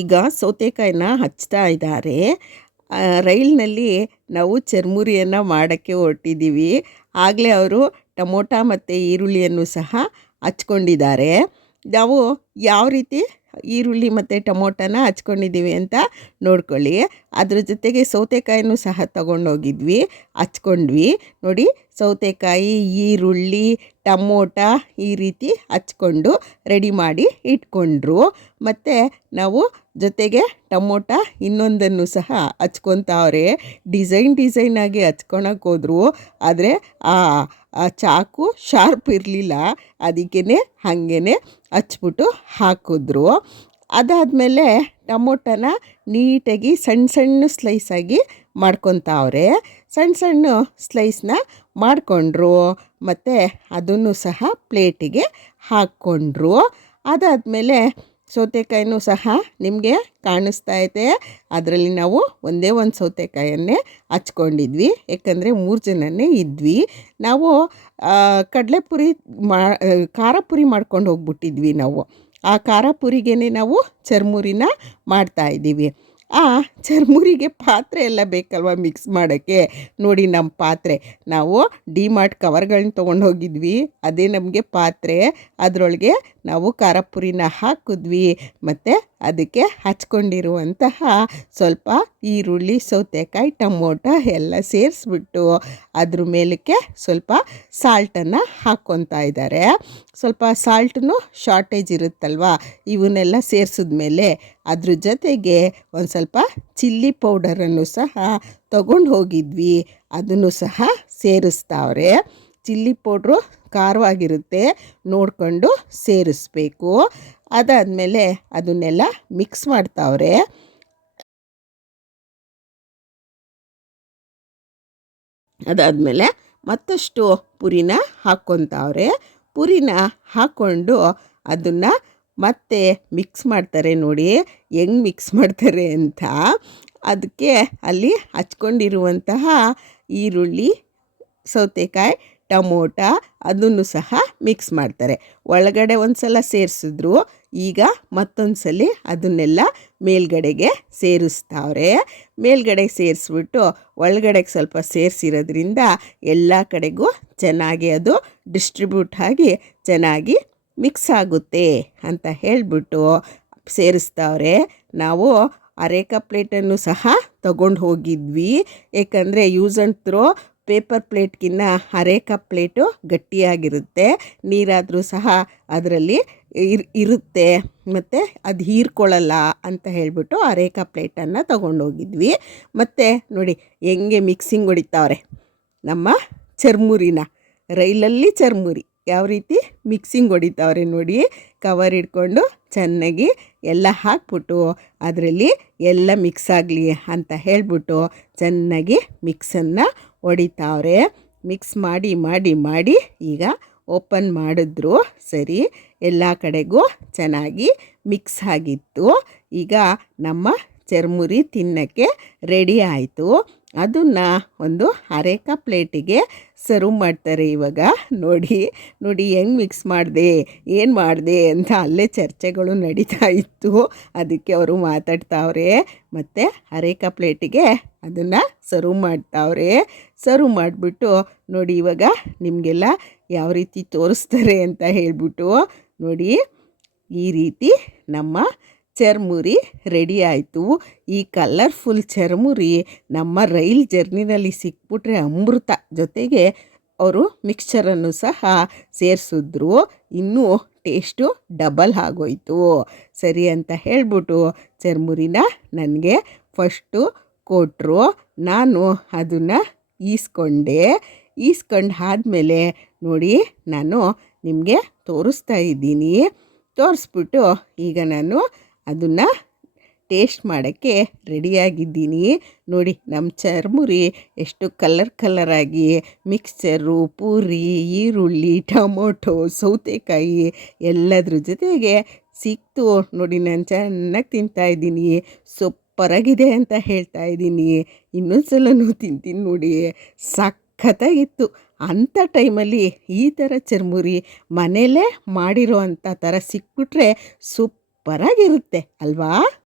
ಈಗ ಸೌತೆಕಾಯಿನ ಹಚ್ತಾ ಇದ್ದಾರೆ. ರೈಲಿನಲ್ಲಿ ನಾವು ಚರ್ಮುರಿಯನ್ನು ಮಾಡೋಕ್ಕೆ ಹೊರಟಿದ್ದೀವಿ. ಆಗಲೇ ಅವರು ಟೊಮೊಟೊ ಮತ್ತು ಈರುಳ್ಳಿಯನ್ನು ಸಹ ಹಚ್ಕೊಂಡಿದ್ದಾರೆ. ನಾವು ಯಾವ ರೀತಿ ಈರುಳ್ಳಿ ಮತ್ತು ಟೊಮೊಟೊನ ಹಚ್ಕೊಂಡಿದ್ದೀವಿ ಅಂತ ನೋಡ್ಕೊಳ್ಳಿ. ಅದ್ರ ಜೊತೆಗೆ ಸೌತೆಕಾಯಿನೂ ಸಹ ತಗೊಂಡೋಗಿದ್ವಿ, ಹಚ್ಕೊಂಡ್ವಿ. ನೋಡಿ, ಸೌತೆಕಾಯಿ, ಈರುಳ್ಳಿ, ಟಮೋಟ ಈ ರೀತಿ ಹಚ್ಕೊಂಡು ರೆಡಿ ಮಾಡಿ ಇಟ್ಕೊಂಡ್ರು. ಮತ್ತು ನಾವು ಜೊತೆಗೆ ಟಮೋಟ ಇನ್ನೊಂದನ್ನು ಸಹ ಹಚ್ಕೊತಾವ್ರೆ. ಡಿಸೈನಾಗಿ ಹಚ್ಕೊಳಕ್ಕೆ ಹೋದ್ರು, ಆದರೆ ಆ ಚಾಕು ಶಾರ್ಪ್ ಇರಲಿಲ್ಲ. ಅದಕ್ಕೇ ಹಾಗೇ ಹಚ್ಬಿಟ್ಟು ಹಾಕಿದ್ರು. ಅದಾದಮೇಲೆ ಟಮೋಟನ ನೀಟಾಗಿ ಸಣ್ಣ ಸ್ಲೈಸಾಗಿ ಮಾಡ್ಕೊತಾವ್ರೆ. ಸಣ್ಣ ಸ್ಲೈಸ್ನ ಮಾಡಿಕೊಂಡ್ರು. ಮತ್ತು ಅದನ್ನು ಸಹ ಪ್ಲೇಟಿಗೆ ಹಾಕ್ಕೊಂಡ್ರು. ಅದಾದಮೇಲೆ ಸೌತೆಕಾಯಿನೂ ಸಹ ನಿಮಗೆ ಕಾಣಿಸ್ತಾ ಇದೆ. ಅದರಲ್ಲಿ ನಾವು ಒಂದೇ ಒಂದು ಸೌತೆಕಾಯನ್ನೇ ಹಚ್ಕೊಂಡಿದ್ವಿ, ಯಾಕಂದರೆ 3 ಜನನೇ ಇದ್ವಿ. ನಾವು ಕಡಲೆಪುರಿ ಖಾರ ಪುರಿ ಮಾಡ್ಕೊಂಡು ಹೋಗ್ಬಿಟ್ಟಿದ್ವಿ ನಾವು. ಆ ಖಾರ ಪುರಿಗೇ ನಾವು ಚರ್ಮುರಿನ ಮಾಡ್ತಾಯಿದ್ದೀವಿ. ಆ ಚರ್ಮುರಿಗೆ ಪಾತ್ರೆ ಎಲ್ಲ ಬೇಕಲ್ವ ಮಿಕ್ಸ್ ಮಾಡೋಕ್ಕೆ. ನೋಡಿ, ನಮ್ಮ ಪಾತ್ರೆ ನಾವು ಡಿಮಾರ್ಟ್ ಕವರ್ಗಳನ್ನ ತೊಗೊಂಡು ಹೋಗಿದ್ವಿ, ಅದೇ ನಮಗೆ ಪಾತ್ರೆ. ಅದರೊಳಗೆ ನಾವು ಖಾರ ಪುರಿನ ಹಾಕಿದ್ವಿ. ಮತ್ತು ಅದಕ್ಕೆ ಹಚ್ಕೊಂಡಿರುವಂತಹ ಸ್ವಲ್ಪ ಈರುಳ್ಳಿ, ಸೌತೆಕಾಯಿ, ಟೊಮೊಟೊ ಎಲ್ಲ ಸೇರಿಸ್ಬಿಟ್ಟು ಅದ್ರ ಮೇಲಕ್ಕೆ ಸ್ವಲ್ಪ ಸಾಲ್ಟನ್ನು ಹಾಕ್ಕೊತಾ ಇದ್ದಾರೆ. ಸ್ವಲ್ಪ ಸಾಲ್ಟನ್ನು ಶಾರ್ಟೇಜ್ ಇರುತ್ತಲ್ವ, ಇವನ್ನೆಲ್ಲ ಸೇರಿಸಿದ್ಮೇಲೆ ಅದ್ರ ಜೊತೆಗೆ ಒಂದು ಸ್ವಲ್ಪ ಚಿಲ್ಲಿ ಪೌಡರನ್ನು ಸಹ ತಗೊಂಡು ಹೋಗಿದ್ವಿ, ಅದನ್ನು ಸಹ ಸೇರಿಸ್ತಾವ್ರೆ. ಚಿಲ್ಲಿ ಪೌಡ್ರು ಖಾರವಾಗಿರುತ್ತೆ, ನೋಡಿಕೊಂಡು ಸೇರಿಸ್ಬೇಕು. ಅದಾದಮೇಲೆ ಅದನ್ನೆಲ್ಲ ಮಿಕ್ಸ್ ಮಾಡ್ತಾವ್ರೆ. ಅದಾದಮೇಲೆ ಮತ್ತಷ್ಟು ಪುರಿನ ಹಾಕ್ಕೊತಾವ್ರೆ. ಪುರಿನ ಹಾಕ್ಕೊಂಡು ಅದನ್ನು ಮತ್ತೆ ಮಿಕ್ಸ್ ಮಾಡ್ತಾರೆ. ನೋಡಿ ಹೆಂಗೆ ಮಿಕ್ಸ್ ಮಾಡ್ತಾರೆ ಅಂತ. ಅದಕ್ಕೆ ಅಲ್ಲಿ ಹಚ್ಕೊಂಡಿರುವಂತಹ ಈರುಳ್ಳಿ, ಸೌತೆಕಾಯಿ, ಟಮೋಟ ಅದನ್ನು ಸಹ ಮಿಕ್ಸ್ ಮಾಡ್ತಾರೆ. ಒಳಗಡೆ ಒಂದು ಸಲ ಸೇರಿಸಿದ್ರು, ಈಗ ಮತ್ತೊಂದು ಸಲ ಅದನ್ನೆಲ್ಲ ಮೇಲ್ಗಡೆಗೆ ಸೇರಿಸ್ತಾವ್ರೆ. ಮೇಲ್ಗಡೆ ಸೇರಿಸ್ಬಿಟ್ಟು ಒಳಗಡೆಗೆ ಸ್ವಲ್ಪ ಸೇರಿಸಿರೋದ್ರಿಂದ ಎಲ್ಲ ಕಡೆಗೂ ಚೆನ್ನಾಗಿ ಅದು ಡಿಸ್ಟ್ರಿಬ್ಯೂಟ್ ಆಗಿ ಚೆನ್ನಾಗಿ ಮಿಕ್ಸ್ ಆಗುತ್ತೆ ಅಂತ ಹೇಳಿಬಿಟ್ಟು ಸೇರಿಸ್ತಾವ್ರೆ. ನಾವು ಅರೇಕ ಪ್ಲೇಟನ್ನು ಸಹ ತಗೊಂಡು ಹೋಗಿದ್ವಿ, ಏಕೆಂದರೆ ಯೂಸ್ ಆ್ಯಂಡ್ ಥ್ರೋ ಪೇಪರ್ ಪ್ಲೇಟ್ಗಿನ್ನ ಅರೇಕ ಪ್ಲೇಟು ಗಟ್ಟಿಯಾಗಿರುತ್ತೆ. ನೀರಾದರೂ ಸಹ ಅದರಲ್ಲಿ ಇರುತ್ತೆ, ಮತ್ತು ಅದು ಹೀರ್ಕೊಳ್ಳಲ್ಲ ಅಂತ ಹೇಳಿಬಿಟ್ಟು ಅರೇಕ ಪ್ಲೇಟನ್ನು ತಗೊಂಡೋಗಿದ್ವಿ. ಮತ್ತು ನೋಡಿ ಹೆಂಗೆ ಮಿಕ್ಸಿಂಗ್ ಹೊಡಿತಾವ್ರೆ ನಮ್ಮ ಚರ್ಮುರಿನ. ರೈಲಲ್ಲಿ ಚರ್ಮುರಿ ಯಾವ ರೀತಿ ಮಿಕ್ಸಿಂಗ್ ಹೊಡಿತಾವ್ರೆ ನೋಡಿ. ಕವರ್ ಹಿಡ್ಕೊಂಡು ಚೆನ್ನಾಗಿ ಎಲ್ಲ ಹಾಕ್ಬಿಟ್ಟು ಅದರಲ್ಲಿ ಎಲ್ಲ ಮಿಕ್ಸ್ ಆಗಲಿ ಅಂತ ಹೇಳಿಬಿಟ್ಟು ಚೆನ್ನಾಗಿ ಮಿಕ್ಸನ್ನು ಹೊಡಿತಾವ್ರೆ. ಮಿಕ್ಸ್ ಮಾಡಿ ಮಾಡಿ ಮಾಡಿ ಈಗ ಓಪನ್ ಮಾಡಿದ್ರು. ಸರಿ, ಎಲ್ಲ ಕಡೆಗೂ ಚೆನ್ನಾಗಿ ಮಿಕ್ಸ್ ಆಗಿತ್ತು. ಈಗ ನಮ್ಮ ಚರ್ಮುರಿ ತಿನ್ನೋಕ್ಕೆ ರೆಡಿ ಆಯಿತು. ಅದನ್ನು ಒಂದು ಅರೇಕ ಪ್ಲೇಟಿಗೆ ಸರ್ವ್ ಮಾಡ್ತಾರೆ ಇವಾಗ. ನೋಡಿ ನೋಡಿ ಹೆಂಗೆ ಮಿಕ್ಸ್ ಮಾಡಿದೆ, ಏನು ಮಾಡಿದೆ ಅಂತ ಅಲ್ಲೇ ಚರ್ಚೆಗಳು ನಡೀತಾ ಇತ್ತು. ಅದಕ್ಕೆ ಅವರು ಮಾತಾಡ್ತಾವ್ರೆ. ಮತ್ತು ಅರೇಕ ಪ್ಲೇಟಿಗೆ ಅದನ್ನು ಸರ್ವ್ ಮಾಡ್ತಾವ್ರೆ. ಸರ್ವ್ ಮಾಡಿಬಿಟ್ಟು ನೋಡಿ ಇವಾಗ ನಿಮಗೆಲ್ಲ ಯಾವ ರೀತಿ ತೋರಿಸ್ತಾರೆ ಅಂತ ಹೇಳಿಬಿಟ್ಟು ನೋಡಿ, ಈ ರೀತಿ ನಮ್ಮ ಚರ್ಮುರಿ ರೆಡಿ ಆಯಿತು. ಈ ಕಲರ್ಫುಲ್ ಚರ್ಮುರಿ ನಮ್ಮ ರೈಲ್ ಜರ್ನಿನಲ್ಲಿ ಸಿಕ್ಬಿಟ್ರೆ ಅಮೃತ. ಜೊತೆಗೆ ಅವರು ಮಿಕ್ಸ್ಚರನ್ನು ಸಹ ಸೇರಿಸಿದ್ರು, ಇನ್ನೂ ಟೇಸ್ಟು ಡಬಲ್ ಆಗೋಯ್ತು. ಸರಿ ಅಂತ ಹೇಳಿಬಿಟ್ಟು ಚರ್ಮುರಿನ ನನಗೆ ಫಸ್ಟು ಕೊಟ್ಟರು. ನಾನು ಅದನ್ನು ಈಸ್ಕೊಂಡೆ. ಈಸ್ಕೊಂಡು ಆದಮೇಲೆ ನೋಡಿ ನಾನು ನಿಮಗೆ ತೋರಿಸ್ತಾ ಇದ್ದೀನಿ. ತೋರಿಸ್ಬಿಟ್ಟು ಈಗ ನಾನು ಅದನ್ನು ಟೇಸ್ಟ್ ಮಾಡೋಕ್ಕೆ ರೆಡಿಯಾಗಿದ್ದೀನಿ. ನೋಡಿ ನಮ್ಮ ಚರ್ಮುರಿ ಎಷ್ಟು ಕಲರಾಗಿ ಮಿಕ್ಸ್ಚರು, ಪೂರಿ, ಈರುಳ್ಳಿ, ಟೊಮೊಟೊ, ಸೌತೆಕಾಯಿ ಎಲ್ಲದ್ರ ಜೊತೆಗೆ ಸಿಕ್ತು. ನೋಡಿ ನಾನು ಚೆನ್ನಾಗಿ ತಿಂತಾಯಿದ್ದೀನಿ. ಸೂಪರಾಗಿದೆ ಅಂತ ಹೇಳ್ತಾ ಇದ್ದೀನಿ. ಇನ್ನೊಂದು ಸಲನೂ ತಿಂತೀನಿ ನೋಡಿ, ಸಖತ್ತಾಗಿತ್ತು. ಅಂಥ ಟೈಮಲ್ಲಿ ಈ ಥರ ಚರ್ಮುರಿ ಮನೆಯಲ್ಲೇ ಮಾಡಿರೋ ಅಂಥ ಥರ ಸಿಕ್ಬಿಟ್ರೆ ಸೂಪರಾಗಿರುತ್ತೆ ಅಲ್ವಾ.